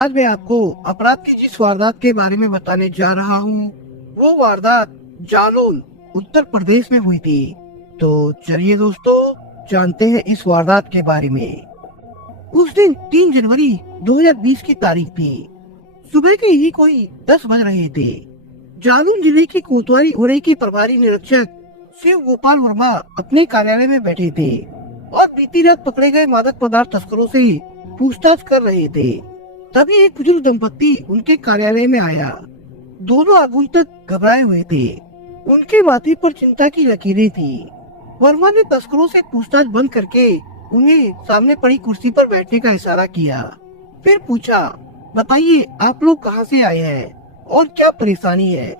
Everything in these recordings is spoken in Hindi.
आज मैं आपको अपराध की जिस वारदात के बारे में बताने जा रहा हूँ, वो वारदात जालौन उत्तर प्रदेश में हुई थी। तो चलिए दोस्तों, जानते हैं इस वारदात के बारे में। उस दिन 3 जनवरी 2020 की तारीख थी। सुबह के ही कोई 10 बज रहे थे। जालौन जिले की कोतवाली उड़ई के प्रभारी निरीक्षक शिव गोपाल वर्मा अपने कार्यालय में बैठे थे और बीती रात पकड़े गए मादक पदार्थ तस्करों से पूछताछ कर रहे थे। तभी एक बुजुर्ग दंपत्ति उनके कार्यालय में आया। दोनों आगंतुक घबराए हुए थे। उनके माथे पर चिंता की लकीरें थी। वर्मा ने तस्करों से पूछताछ बंद करके उन्हें सामने पड़ी कुर्सी पर बैठने का इशारा किया। फिर पूछा, बताइए आप लोग कहाँ से आए हैं और क्या परेशानी है।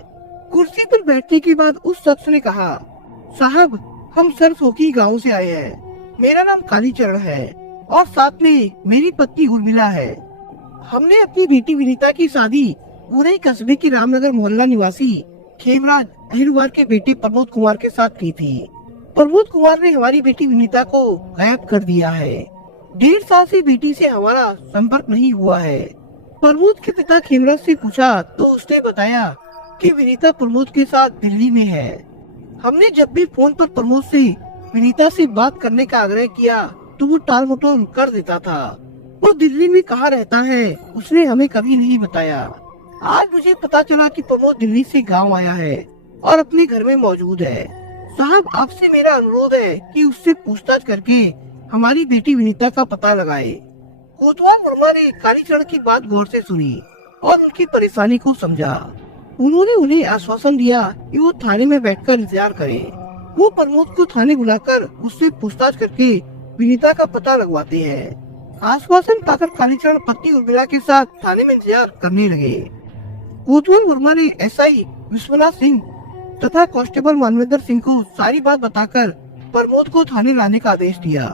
कुर्सी पर बैठने के बाद उस शख्स ने कहा, साहब हम सरसोकी गांव से आए हैं। मेरा नाम कालीचरण है और साथ में मेरी पत्नी उर्मिला है। हमने अपनी बेटी विनीता की शादी उड़ई कस्बे के रामनगर मोहल्ला निवासी खेमराज अहिरवार के बेटे प्रमोद कुमार के साथ की थी। प्रमोद कुमार ने हमारी बेटी विनीता को गायब कर दिया है। 1.5 साल से बेटी से हमारा संपर्क नहीं हुआ है। प्रमोद के पिता खेमराज से पूछा तो उसने बताया कि विनीता प्रमोद के साथ दिल्ली में है। हमने जब भी फोन पर प्रमोद से विनीता से बात करने का आग्रह किया तो वो टाल मटोल कर देता था। वो दिल्ली में कहाँ रहता है उसने हमें कभी नहीं बताया। आज मुझे पता चला कि प्रमोद दिल्ली से गांव आया है और अपने घर में मौजूद है। साहब आपसे मेरा अनुरोध है कि उससे पूछताछ करके हमारी बेटी विनीता का पता लगाए। कोतवाल वर्मा ने कालीचरण की बात गौर से सुनी और उनकी परेशानी को समझा। उन्होंने उन्हें आश्वासन दिया कि वो थाने में बैठकर इंतजार करें। वो प्रमोद को थाने बुलाकर उससे पूछताछ करके विनीता का पता लगवाते हैं। आश्वासन पाकर कालीचरण पत्नी उर्मिला के साथ थाने में इंतजार करने लगे। कोतवाल वर्मा ने एसआई विश्वनाथ सिंह तथा कांस्टेबल मानवेंद्र सिंह को सारी बात बताकर प्रमोद को थाने लाने का आदेश दिया।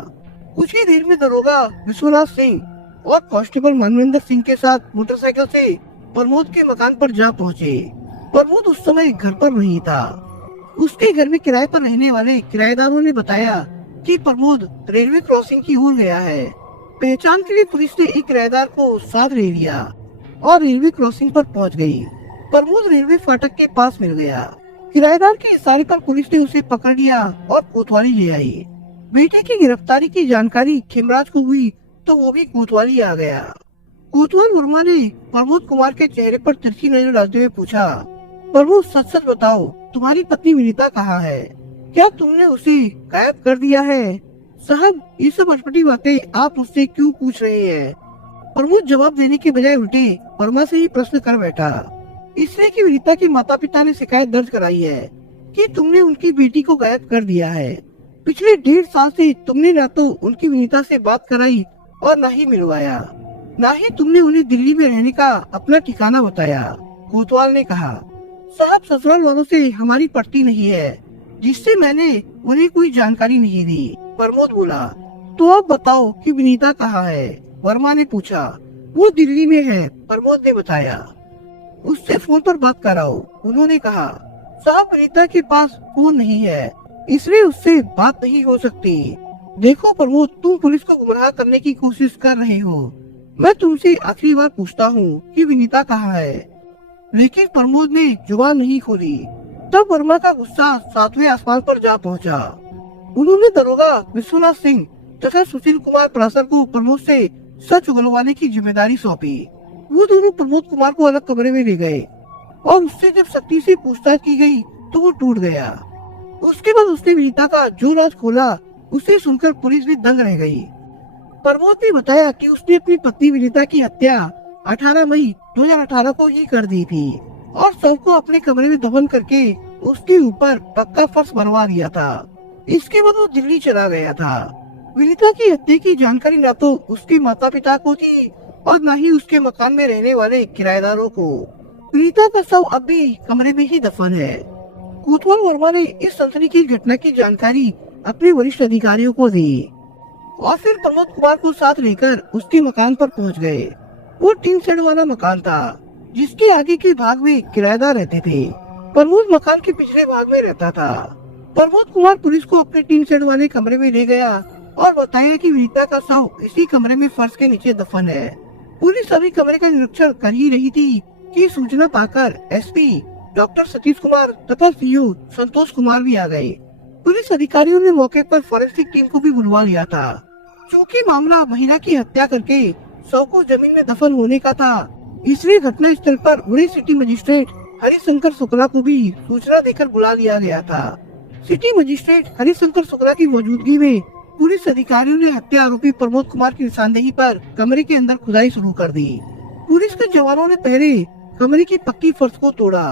कुछ ही देर में दरोगा विश्वनाथ सिंह और कांस्टेबल मानवेंद्र सिंह के साथ मोटरसाइकिल से प्रमोद के मकान पर जा पहुंचे। प्रमोद उस समय घर पर नहीं था। उसके घर में किराए पर रहने वाले किराएदारों ने बताया कि प्रमोद रेलवे क्रॉसिंग की ओर गया है। पहचान के लिए पुलिस ने एक किराएदार को साथ ले लिया और रेलवे क्रॉसिंग पर पहुंच गई। प्रमोद रेलवे फाटक के पास मिल गया। किराएदार के इशारे पर पुलिस ने उसे पकड़ लिया और कोतवाली ले आई। बेटे की गिरफ्तारी की जानकारी खेमराज को हुई तो वो भी कोतवाली आ गया। कोतवाल वर्मा ने प्रमोद कुमार के चेहरे पर तिरछी नजर डालते हुए पूछा, प्रमोद सच सच बताओ तुम्हारी पत्नी विनीता कहाँ है? क्या तुमने उसे गायब कर दिया है? साहब ये सब अटपटी बातें आप मुझसे क्यों पूछ रहे हैं? प्रमोद जवाब देने के बजाय उल्टे वर्मा से ही प्रश्न कर बैठा। इसलिए कि विनीता के माता पिता ने शिकायत दर्ज कराई है कि तुमने उनकी बेटी को गायब कर दिया है। पिछले 1.5 साल से तुमने न तो उनकी विनीता से बात कराई और न ही मिलवाया, न ही तुमने उन्हें दिल्ली में रहने का अपना ठिकाना बताया। कोतवाल ने कहा, साहब ससुराल वालों से हमारी पटती नहीं है, जिससे मैंने उन्हें कोई जानकारी नहीं दी। प्रमोद बोला, तो अब बताओ कि विनीता कहाँ है? वर्मा ने पूछा। वो दिल्ली में है, प्रमोद ने बताया। उससे फोन पर बात कराओ, उन्होंने कहा। साहब विनीता के पास फोन नहीं है, इसलिए उससे बात नहीं हो सकती। देखो प्रमोद, तुम पुलिस को गुमराह करने की कोशिश कर रहे हो। मैं तुमसे आखिरी बार पूछता हूँ कि विनीता कहाँ है। लेकिन प्रमोद ने जुबान नहीं खोली। तब वर्मा का गुस्सा 7वें आसमान पर जा पहुँचा। उन्होंने दरोगा विश्वनाथ सिंह तथा सुशील कुमार परासर को प्रमोद से सच उगलवाने की जिम्मेदारी सौंपी। वो दोनों प्रमोद कुमार को अलग कमरे में ले गए और उससे जब सख्ती से पूछताछ की गई तो वो टूट गया। उसके बाद उसने विनीता का जो राज खोला उसे सुनकर पुलिस भी दंग रह गई। प्रमोद ने बताया कि उसने अपनी पत्नी विनीता की हत्या 18 मई 2018 को ही कर दी थी और शव को अपने कमरे में दफन करके उसके ऊपर पक्का फर्श बनवा दिया था। इसके बाद वो दिल्ली चला गया था। विनीता की हत्या की जानकारी न तो उसके माता पिता को थी और न ही उसके मकान में रहने वाले किराएदारों को। विनीता का शव अब भी कमरे में ही दफन है। कोतवाल वर्मा ने इस सनसनीखेज घटना की जानकारी अपने वरिष्ठ अधिकारियों को दी और फिर प्रमोद कुमार को साथ लेकर उसके मकान पर पहुंच गए। वो टीन शेड वाला मकान था जिसके आगे के भाग में किराएदार रहते थे। प्रमोद मकान के पिछले भाग में रहता था। प्रमोद कुमार पुलिस को अपने टीन शेड वाले कमरे में ले गया और बताया कि विनीता का शव इसी कमरे में फर्श के नीचे दफन है। पुलिस अभी कमरे का निरीक्षण कर ही रही थी कि सूचना पाकर एसपी डॉक्टर सतीश कुमार तथा सीओ संतोष कुमार भी आ गए। पुलिस अधिकारियों ने मौके पर फॉरेंसिक टीम को भी बुलवा लिया था। चूंकि मामला महिला की हत्या करके शव को जमीन में दफन होने का था, इसलिए घटना स्थल पर उड़े सिटी मजिस्ट्रेट हरिशंकर शुक्ला को भी सूचना देकर बुला लिया गया था। सिटी मजिस्ट्रेट हरिशंकर शुक्ला की मौजूदगी में पुलिस अधिकारियों ने हत्या आरोपी प्रमोद कुमार की निशानदेही पर कमरे के अंदर खुदाई शुरू कर दी। पुलिस के जवानों ने पहले कमरे की पक्की फर्श को तोड़ा,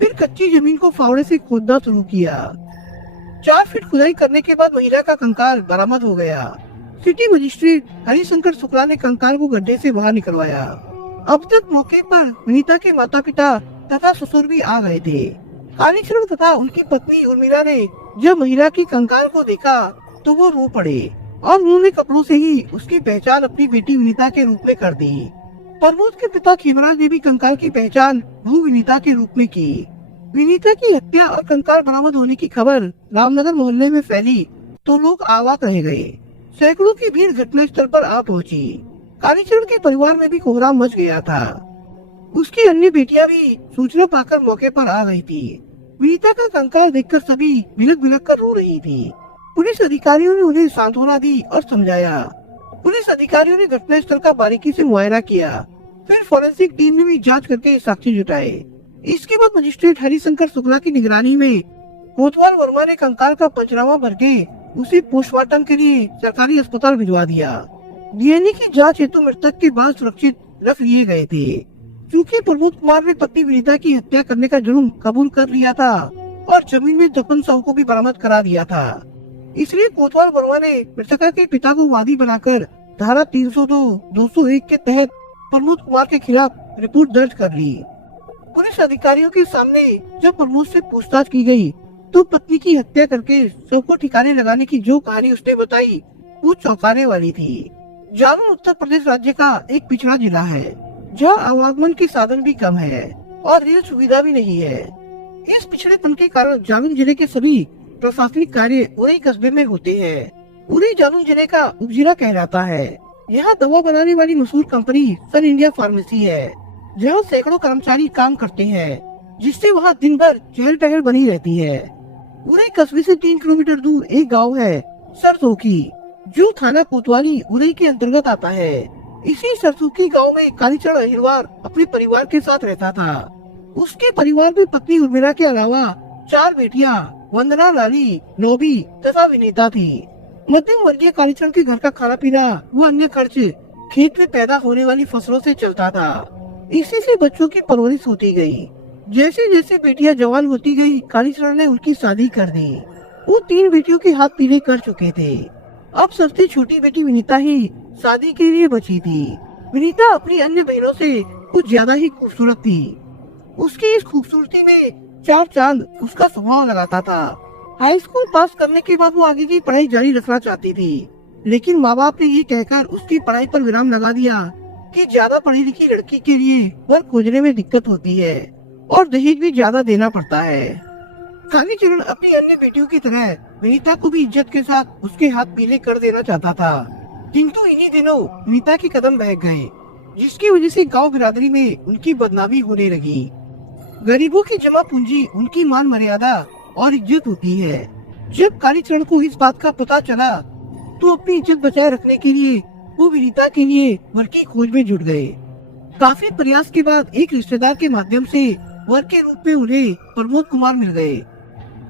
फिर कच्ची जमीन को फावड़े से खोदना शुरू किया। 4 फीट खुदाई करने के बाद महिला का कंकाल बरामद हो गया। सिटी मजिस्ट्रेट हरिशंकर शुक्ला ने कंकाल को गड्ढे से बाहर निकलवाया। अब तक मौके पर विनीता के माता पिता तथा ससुर भी आ गए थे। कालीचरण तथा उनकी पत्नी उर्मिला ने जब महिला की कंकाल को देखा तो वो रो पड़े और उन्होंने कपड़ों से ही उसकी पहचान अपनी बेटी विनीता के रूप में कर दी। प्रमोद के पिता खेमराज ने भी कंकाल की पहचान बहू विनीता के रूप में की। विनीता की हत्या और कंकाल बरामद होने की खबर रामनगर मोहल्ले में फैली तो लोग अवाक रह गए। सैकड़ों की भीड़ घटनास्थल पर आ पहुंची। कालीचरण के परिवार में भी कोहराम मच गया था। उसकी अन्य बेटियां भी सूचना पाकर मौके पर आ गई थी। विनीता का कंकाल देखकर सभी बिलक बिलक कर रो रही थी। पुलिस अधिकारियों ने उन्हें सांत्वना दी और समझाया। पुलिस अधिकारियों ने घटनास्थल का बारीकी से मुआयना किया। फिर फॉरेंसिक टीम ने भी जांच करके साक्ष्य जुटाए। इसके बाद मजिस्ट्रेट हरिशंकर शुक्ला की निगरानी में कोतवाल वर्मा ने कंकाल का पंचनामा भर के उसे पोस्टमार्टम के लिए सरकारी अस्पताल भिजवा दिया। डीएनए की जांच हेतु मृतक के बाल सुरक्षित रख लिए गए थे। चूँकि प्रमोद कुमार ने पत्नी विनीता की हत्या करने का जुर्म कबूल कर लिया था और जमीन में दफन शव को भी बरामद करा दिया था, इसलिए कोतवाल वर्मा ने मृतका के पिता को वादी बनाकर धारा 302, 201 के तहत प्रमोद कुमार के खिलाफ रिपोर्ट दर्ज कर ली। पुलिस अधिकारियों के सामने जब प्रमोद से पूछताछ की गई तो पत्नी की हत्या करके शव को ठिकाने लगाने की जो कहानी उसने बताई वो चौंकाने वाली थी। जालौन उत्तर प्रदेश राज्य का एक पिछड़ा जिला है जहाँ आवागमन के साधन भी कम है और रेल सुविधा भी नहीं है। इस पिछड़ेपन के कारण जालौन जिले के सभी प्रशासनिक कार्य उरई कस्बे में होते हैं। उरई जालौन जिले का उपजिला कहलाता है। यहाँ दवा बनाने वाली मशहूर कंपनी सन इंडिया फार्मेसी है जहाँ सैकड़ों कर्मचारी काम करते हैं, जिससे वहाँ दिन भर चहल पहल बनी रहती है। उरई कस्बे से 3 किलोमीटर दूर एक गांव है सरसोकी, जो थाना कोतवाली उरई के अंतर्गत आता है। इसी सरसोकी गांव में कालीचरण अहिरवार अपने परिवार के साथ रहता था। उसके परिवार में पत्नी उर्मिला के अलावा 4 बेटियां वंदना, लाली, नोबी तथा विनीता थी। मध्यम वर्गीय कालीचरण के घर का खाना पीना व अन्य खर्च खेत में पैदा होने वाली फसलों से चलता था। इसी से बच्चों की परवरिश होती गई। जैसे जैसे बेटियां जवान होती गई, कालीचरण ने उनकी शादी कर दी। वो 3 बेटियों के हाथ पीले कर चुके थे। अब सबसे छोटी बेटी विनीता ही शादी के लिए बची थी। विनीता अपनी अन्य बहनों से कुछ ज्यादा ही खूबसूरत थी। उसकी इस खूबसूरती में 4 चांद उसका स्वभाव लगाता था। हाई स्कूल पास करने के बाद वो आगे की पढ़ाई जारी रखना चाहती थी, लेकिन माँ बाप ने ये कहकर उसकी पढ़ाई पर विराम लगा दिया कि ज्यादा पढ़ी लिखी लड़की के लिए वर खोजने में दिक्कत होती है और दहेज भी ज्यादा देना पड़ता है। कालीचरण अपनी अन्य बेटियों की तरह विनीता को भी इज्जत के साथ उसके हाथ पीले कर देना चाहता था, किंतु इन्हीं दिनों विनीता के कदम बह गए, जिसकी वजह से गांव बिरादरी में उनकी बदनामी होने लगी। गरीबों की जमा पूंजी उनकी मान मर्यादा और इज्जत होती है। जब कालीचरण को इस बात का पता चला तो अपनी इज्जत बचाए रखने के लिए वो विनीता के लिए वर की खोज में जुट गए। काफी प्रयास के बाद एक रिश्तेदार के माध्यम से वर के रूप में उन्हें प्रमोद कुमार मिल गए।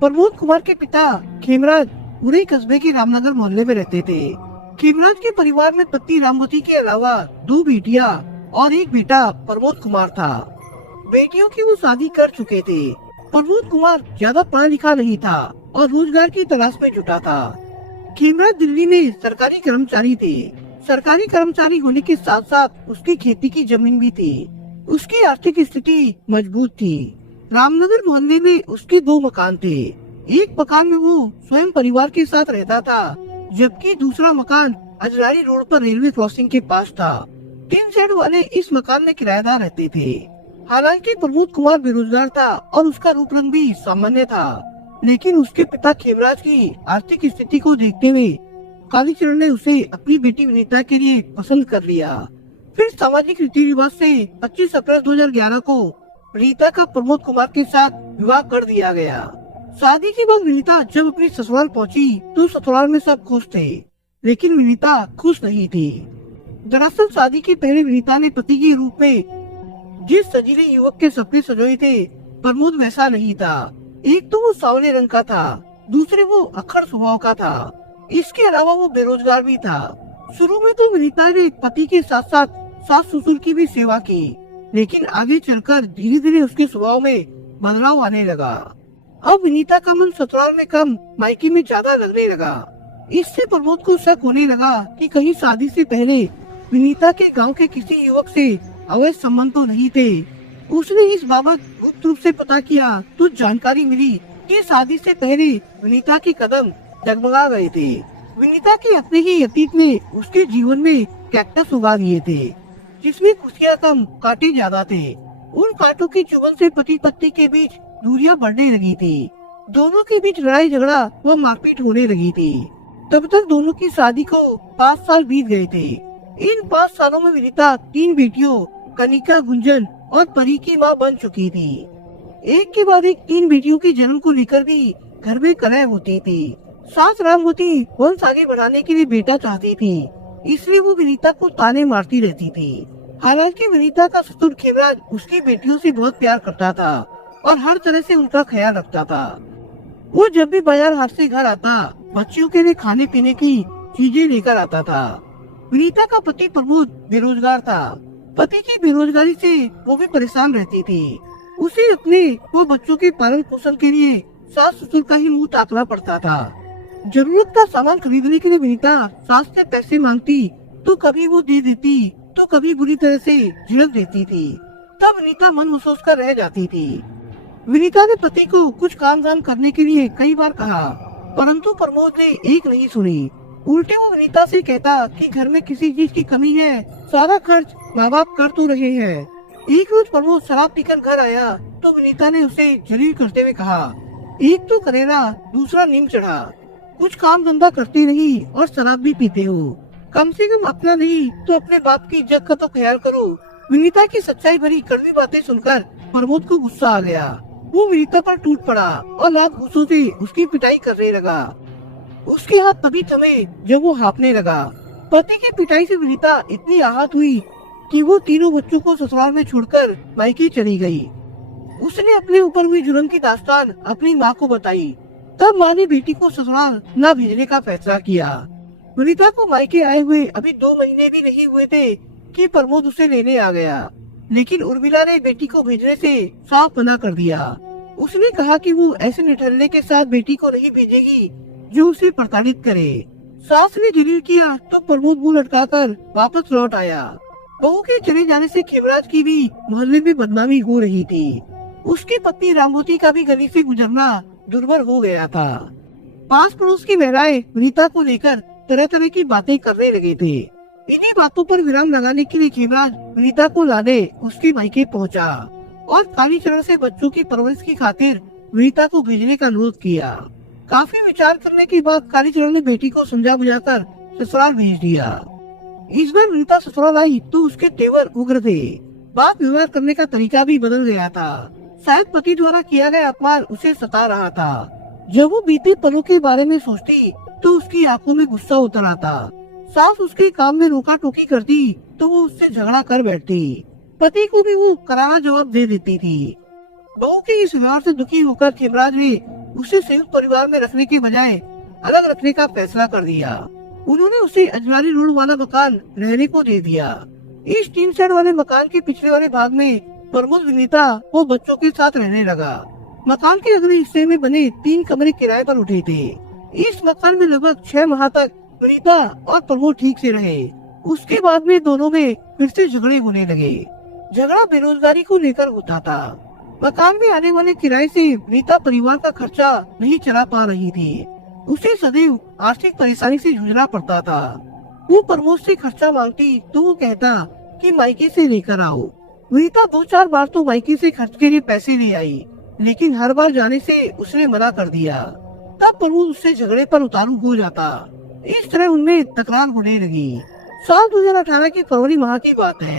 प्रमोद कुमार के पिता खेमराज उरई कस्बे के रामनगर मोहल्ले में रहते थे। खेमराज के परिवार में पत्नी रामवती के अलावा 2 बेटियां और एक बेटा प्रमोद कुमार था। बेटियों की वो शादी कर चुके थे। प्रमोद कुमार ज्यादा पढ़ा लिखा नहीं था और रोजगार की तलाश में जुटा था। खेमराज दिल्ली में सरकारी कर्मचारी थे। सरकारी कर्मचारी होने के साथ साथ उसकी खेती की जमीन भी थी। उसकी आर्थिक स्थिति मजबूत थी। रामनगर मोहल्ले में उसके 2 मकान थे। एक मकान में वो स्वयं परिवार के साथ रहता था, जबकि दूसरा मकान अजरारी रोड पर रेलवे क्रॉसिंग के पास था। 3 शेड वाले इस मकान में किराएदार रहते थे। हालांकि प्रमोद कुमार बेरोजगार था और उसका रूप रंग भी सामान्य था, लेकिन उसके पिता खेमराज की आर्थिक स्थिति को देखते हुए कालीचरण ने उसे अपनी बेटी विनीता के लिए पसंद कर लिया। फिर सामाजिक रीति रिवाज से 25 अप्रैल 2011 को विनीता का प्रमोद कुमार के साथ विवाह कर दिया गया। शादी के बाद विनीता जब अपनी ससुराल पहुंची तो ससुराल में सब खुश थे, लेकिन विनीता खुश नहीं थी। दरअसल शादी के पहले विनीता ने पति के रूप में जिस सजीले युवक के सपने सजोए थे, प्रमोद वैसा नहीं था। एक तो वो सांवले रंग का था, दूसरे वो अक्खड़ स्वभाव का था। इसके अलावा वो बेरोजगार भी था। शुरू में तो विनीता ने पति के साथ साथ सास ससुर की भी सेवा की, लेकिन आगे चलकर धीरे धीरे उसके स्वभाव में बदलाव आने लगा। अब विनीता का मन ससुराल में कम, मायके में ज्यादा लगने लगा। इससे प्रमोद को शक होने लगा कि कहीं शादी से पहले विनीता के गांव के किसी युवक से अवैध संबंध तो नहीं थे। उसने इस बाबत गुप्त रूप से पता किया तो जानकारी मिली कि शादी से पहले विनीता के कदम डगमगा गए थे। विनीता के अपने ही अतीत में उसके जीवन में कैक्टस उगा दिए थे, जिसमें खुशियाँ कम, कांटे ज्यादा थे। उन कांटों की चुभन से पति पत्नी के बीच दूरियां बढ़ने लगी थी। दोनों के बीच लड़ाई झगड़ा व मारपीट होने लगी थी। तब तक दोनों की शादी को 5 साल बीत गए थे। इन 5 सालों में विनीता 3 बेटियों कनिका, गुंजन और परी की मां बन चुकी थी। एक के बाद एक 3 बेटियों के जन्म को लेकर भी घर में कलह होती थी। सास रामवती वंश आगे बढ़ाने के लिए बेटा चाहती थी, इसलिए वो विनीता को ताने मारती रहती थी। हालांकि विनीता का ससुर खेमराज उसकी बेटियों से बहुत प्यार करता था और हर तरह से उनका ख्याल रखता था। वो जब भी बाजार हाट से घर आता, बच्चियों के लिए खाने पीने की चीजें लेकर आता था। विनीता का पति प्रमोद बेरोजगार था। पति की बेरोजगारी से वो भी परेशान रहती थी। उसे अपने वो बच्चों के पालन पोषण के लिए सास ससुर का ही मुंह ताकना पड़ता था। जरूरत का सामान खरीदने के लिए विनीता सास से पैसे मांगती तो कभी वो दे देती तो कभी बुरी तरह से झिड़क देती थी। तब विनीता मन महसूस कर रह जाती थी। विनीता ने पति को कुछ काम धाम करने के लिए कई बार कहा, परंतु प्रमोद ने एक नहीं सुनी। उल्टे वो विनीता से कहता कि घर में किसी चीज की कमी है, सारा खर्च माँ बाप कर तो रहे हैं। एक रोज प्रमोद शराब पीकर घर आया तो विनीता ने उसे जलील करते हुए कहा, एक तो करेला, दूसरा नीम चढ़ा, कुछ काम धंधा करती नहीं और शराब भी पीते हो। कम से कम अपना नहीं तो अपने बाप की इज्जत का तो ख्याल करो। विनीता की सच्चाई भरी कड़वी बातें सुनकर प्रमोद को गुस्सा आ गया। वो विनीता पर टूट पड़ा और लात घूंसों से उसकी पिटाई करने लगा। उसके हाथ तभी थमे जब वो हाँफने लगा। पति की पिटाई से विनीता इतनी आहत हुई कि वो तीनों बच्चों को ससुराल में छोड़कर मायके चली गई। उसने अपने ऊपर हुई जुर्म की दास्तान अपनी माँ को बताई। तब माँ ने बेटी को ससुराल न भेजने का फैसला किया। विनीता को मायके आए हुए अभी 2 महीने भी नहीं हुए थे कि प्रमोद उसे लेने आ गया, लेकिन उर्मिला ने बेटी को भेजने से साफ मना कर दिया। उसने कहा कि वो ऐसे निठल्ले के साथ बेटी को नहीं भेजेगी जो उसे प्रताड़ित करे। सास ने जलील किया तो प्रमोद मुंह लटकाकर वापस लौट आया। बहू के चले जाने से खेमराज की भी मोहल्ले में बदनामी हो रही थी। उसकी पत्नी रामवती का भी गली से गुजरना दुर्भर हो गया था। पास पड़ोस की महिलाएं विनीता को लेकर तरह तरह की बातें करने लगे थे। इन्हीं बातों पर विराम लगाने के लिए खेमराज विनीता को लाने उसके मायके पहुंचा और कालीचरण से बच्चों की परवरिश की खातिर विनीता को भेजने का अनुरोध किया। काफी विचार करने के बाद कालीचरण ने बेटी को समझा बुझाकर ससुराल भेज दिया। इस बार विनीता ससुराल आई तो उसके तेवर उग्र थे। बात व्यवहार करने का तरीका भी बदल गया था। शायद पति द्वारा किया गया अपमान उसे सता रहा था। जब वो बीते पलों के बारे में सोचती तो उसकी आंखों में गुस्सा उतर आता। सास उसके काम में रोका टोकी करती तो वो उससे झगड़ा कर बैठती। पति को भी वो करारा जवाब दे देती थी। बहू के इस व्यवहार से दुखी होकर खेमराज ने उसे संयुक्त परिवार में रखने के बजाय अलग रखने का फैसला कर दिया। उन्होंने उसे अजवारी रोड वाला मकान रहने को दे दिया। इस 3 शेड वाले मकान के पिछले वाले भाग में प्रमोद विनीता वो बच्चों के साथ रहने लगा। मकान के अगले हिस्से में बने 3 कमरे किराए पर उठे थे। इस मकान में लगभग 6 माह तक विनीता और प्रमोद ठीक से रहे। उसके बाद में दोनों में फिर से झगड़े होने लगे। झगड़ा बेरोजगारी को लेकर होता था। मकान में आने वाले किराए से विनीता परिवार का खर्चा नहीं चला पा रही थी। उसे सदैव आर्थिक परेशानी से जूझना पड़ता था। वो प्रमोद से खर्चा मांगती तो वो कहता कि मायके से लेकर आओ। विनीता 2-4 बार तो मायके से खर्च के लिए पैसे ले आई, लेकिन हर बार जाने से उसने मना कर दिया। तब प्रमोद उससे झगड़े पर उतारू हो जाता। इस तरह उनमें तकरार होने लगी। साल 2018 की फरवरी माह की बात है।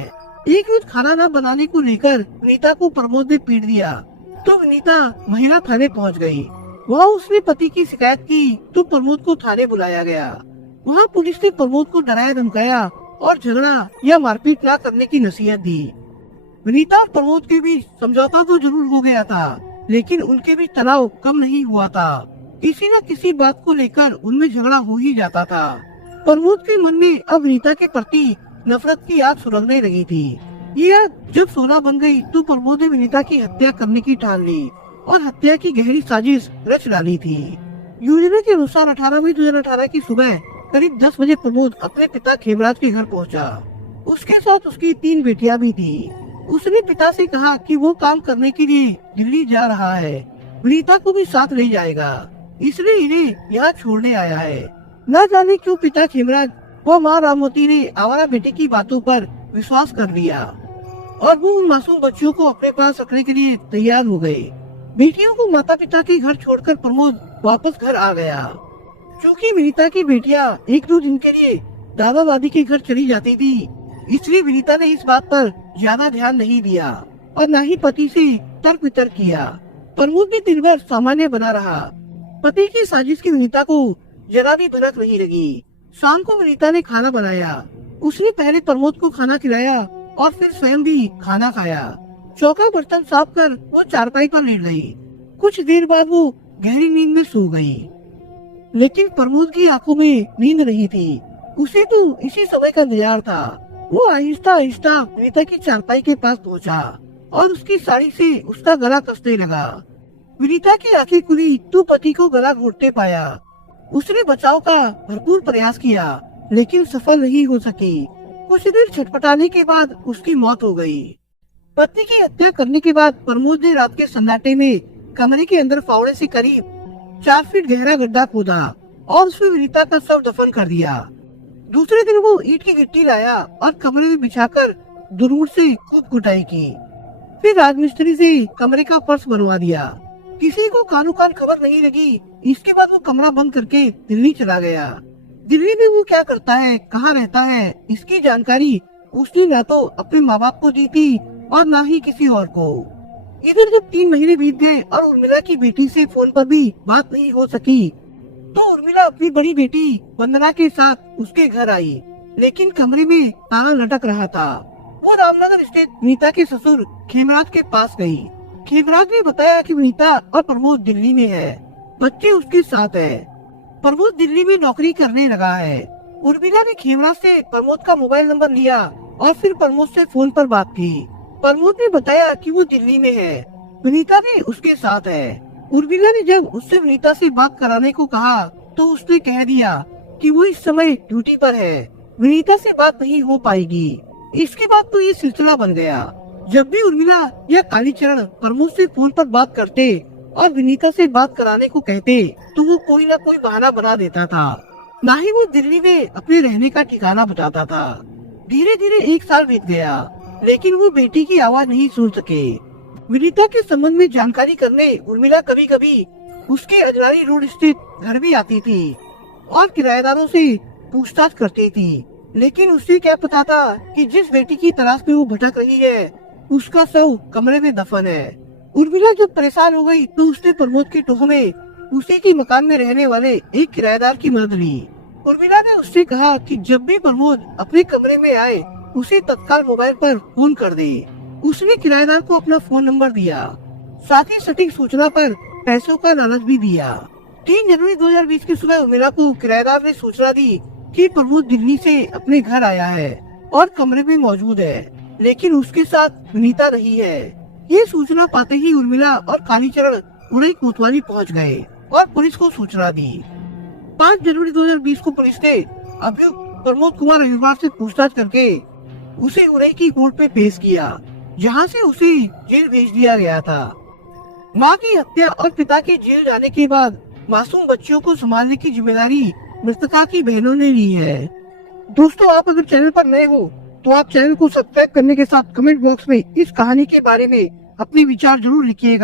एक रोज खाना न बनाने को लेकर विनीता को प्रमोद ने पीट दिया तो विनीता महिला थाने पहुंच गई। वहाँ उसने पति की शिकायत की तो प्रमोद को थाने बुलाया गया। वहाँ पुलिस ने प्रमोद को डराया धमकाया और झगड़ा या मारपीट न करने की नसीहत दी। विनीता और प्रमोद के बीच समझौता तो जरूर हो गया था, लेकिन उनके बीच तनाव कम नहीं हुआ था। किसी न किसी बात को लेकर उनमें झगड़ा हो ही जाता था। प्रमोद के मन में अब विनीता के प्रति नफरत की आग सुलगने लगी थी। ये आग जब सोना बन गई तो प्रमोद ने विनीता की हत्या करने की ठान ली और हत्या की गहरी साजिश रच डाली थी। योजना के अनुसार 18 मई 2018 की सुबह करीब 10 बजे प्रमोद अपने पिता खेमराज के घर पहुंचा। उसके साथ उसकी 3 बेटियां भी थी। उसने पिता से कहा कि वो काम करने के लिए दिल्ली जा रहा है, विनीता को भी साथ ले जाएगा, इसलिए इन्हें यहाँ छोड़ने आया है। न जाने क्यों पिता खेमराज व माँ रामवती ने आवारा बेटी की बातों पर विश्वास कर लिया और वो उन मासूम बच्चियों को अपने पास रखने के लिए तैयार हो गए। बेटियों को माता पिता के घर छोड़कर प्रमोद वापस घर आ गया। क्योंकि विनीता की बेटियां 1-2 दिन के लिए दादा दादी के घर चली जाती थी, इसलिए विनीता ने इस बात पर ज्यादा ध्यान नहीं दिया और न ही पति से तर्क वितर्क किया। प्रमोद भी दिन भर सामान्य बना रहा। पति की साजिश की विनीता को जरा भी भनक नहीं लगी। शाम को विनीता ने खाना बनाया। उसने पहले प्रमोद को खाना खिलाया और फिर स्वयं भी खाना खाया। चौका बर्तन साफ कर वो चारपाई पर लेट गई। कुछ देर बाद वो गहरी नींद में सो गई, लेकिन प्रमोद की आंखों में नींद नहीं थी। उसे तो इसी समय का इंतजार था। वो आहिस्ता आहिस्ता विनीता की चारपाई के पास पहुंचा और उसकी साड़ी से उसका गला कसने लगा। विनीता की आंखें खुली तो पति को गला घोटते पाया। उसने बचाव का भरपूर प्रयास किया, लेकिन सफल नहीं हो सकी। कुछ देर छटपटाने के बाद उसकी मौत हो गई। पति की हत्या करने के बाद प्रमोद ने रात के सन्नाटे में कमरे के अंदर फावड़े से करीब 4 फीट गहरा गड्ढा खोदा और उसमें विनीता का शव दफन कर दिया। दूसरे दिन वो ईंट की गिट्टी लाया और कमरे में बिछाकर दुरूर से खूब कुटाई की। फिर राजमिस्त्री से कमरे का फर्श बनवा दिया। किसी को कानो कान खबर नहीं लगी। इसके बाद वो कमरा बंद करके दिल्ली चला गया। दिल्ली में वो क्या करता है, कहाँ रहता है, इसकी जानकारी उसने न तो अपने माँ बाप को दी थी और न ही किसी और को। इधर जब 3 महीने बीत गए और उर्मिला की बेटी से फोन पर भी बात नहीं हो सकी, तो उर्मिला अपनी बड़ी बेटी वंदना के साथ उसके घर आई, लेकिन कमरे में ताला लटक रहा था। वो रामनगर स्थित विनीता के ससुर खेमराज के पास गई। खेमराज ने बताया कि विनीता और प्रमोद दिल्ली में है, बच्चे उसके साथ है। प्रमोद दिल्ली में नौकरी करने लगा है। उर्मिला ने खेमराज से प्रमोद का मोबाइल नंबर लिया और फिर प्रमोद से फोन पर बात की। प्रमोद ने बताया कि वो दिल्ली में है, विनीता भी उसके साथ है। उर्मिला ने जब उससे विनीता से बात कराने को कहा तो उसने कह दिया कि वो इस समय ड्यूटी पर है, विनीता से बात नहीं हो पाएगी। इसके बाद तो ये सिलसिला बन गया। जब भी उर्मिला या कालीचरण प्रमोद से फोन पर बात करते और विनीता से बात कराने को कहते तो वो कोई ना कोई बहाना बना देता था। ना ही वो दिल्ली में अपने रहने का ठिकाना बताता था। धीरे धीरे 1 साल बीत गया, लेकिन वो बेटी की आवाज नहीं सुन सके। विनीता के संबंध में जानकारी करने उर्मिला कभी कभी उसके अजनारी रोड स्थित घर भी आती थी और किराएदारों से पूछताछ करती थी। लेकिन उसे क्या पता था कि जिस बेटी की तलाश में वो भटक रही है उसका शव कमरे में दफन है। उर्मिला जब परेशान हो गई तो उसने प्रमोद की टोह में उसी के मकान में रहने वाले एक किराएदार की मदद ली। उर्मिला ने उससे कहा कि जब भी प्रमोद अपने कमरे में आए उसे तत्काल मोबाइल पर फोन कर दे। उसने किराएदार को अपना फोन नंबर दिया, साथ ही सटीक सूचना पर पैसों का लालच भी दिया। 3 जनवरी 2020 की सुबह उर्मिला को किराएदार ने सूचना दी कि प्रमोद दिल्ली से अपने घर आया है और कमरे में मौजूद है, लेकिन उसके साथ विनीता नहीं है। ये सूचना पाते ही उर्मिला और कालीचरण उड़ई कोतवाली पहुंच गए और पुलिस को सूचना दी। 5 जनवरी 2020 को पुलिस ने अभियुक्त प्रमोद कुमार अग्रवाल से पूछताछ करके उसे उड़ई की कोर्ट में पेश किया, जहां से उसे जेल भेज दिया गया था। मां की हत्या और पिता के जेल जाने के बाद मासूम बच्चियों को संभालने की जिम्मेदारी मृतका की बहनों ने ली है। दोस्तों, आप अगर चैनल पर नए हो तो आप चैनल को सब्सक्राइब करने के साथ कमेंट बॉक्स में इस कहानी के बारे में अपने विचार जरूर लिखिएगा।